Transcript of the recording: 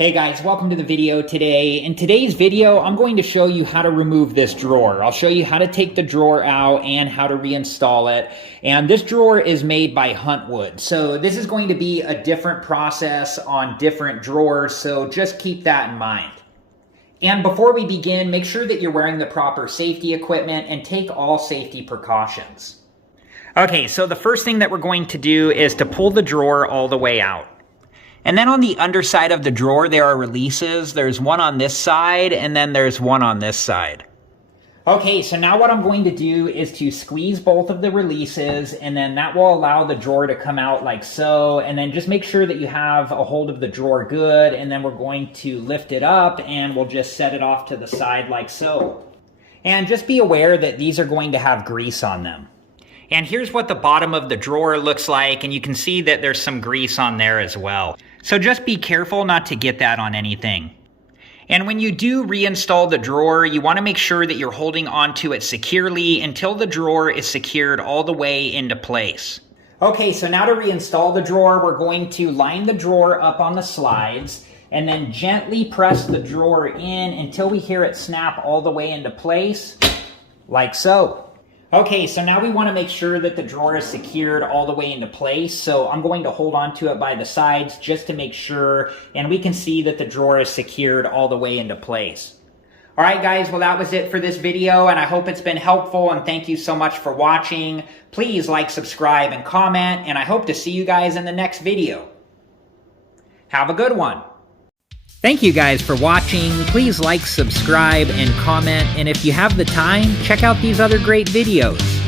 Hey guys, welcome to the video today. In today's video, I'm going to show you how to remove this drawer. I'll show you how to take the drawer out and how to reinstall it. And this drawer is made by Huntwood. So this is going to be a different process on different drawers, so just keep that in mind. And before we begin, make sure that you're wearing the proper safety equipment and take all safety precautions. Okay, so the first thing that we're going to do is to pull the drawer all the way out. And then on the underside of the drawer, there are releases. There's one on this side, and then there's one on this side. Okay, so now what I'm going to do is to squeeze both of the releases, and then that will allow the drawer to come out like so. And then just make sure that you have a hold of the drawer good, and then we're going to lift it up, and we'll just set it off to the side like so. And just be aware that these are going to have grease on them. And here's what the bottom of the drawer looks like, and you can see that there's some grease on there as well. So just be careful not to get that on anything. And when you do reinstall the drawer, you want to make sure that you're holding onto it securely until the drawer is secured all the way into place. Okay, so now to reinstall the drawer, we're going to line the drawer up on the slides and then gently press the drawer in until we hear it snap all the way into place, like so. Okay, so now we want to make sure that the drawer is secured all the way into place. So I'm going to hold on to it by the sides just to make sure, and we can see that the drawer is secured all the way into place. All right, guys, well, that was it for this video, and I hope it's been helpful, and thank you so much for watching. Please like, subscribe, and comment, and I hope to see you guys in the next video. Have a good one. Thank you guys for watching. Please like, subscribe, and comment. And if you have the time, check out these other great videos.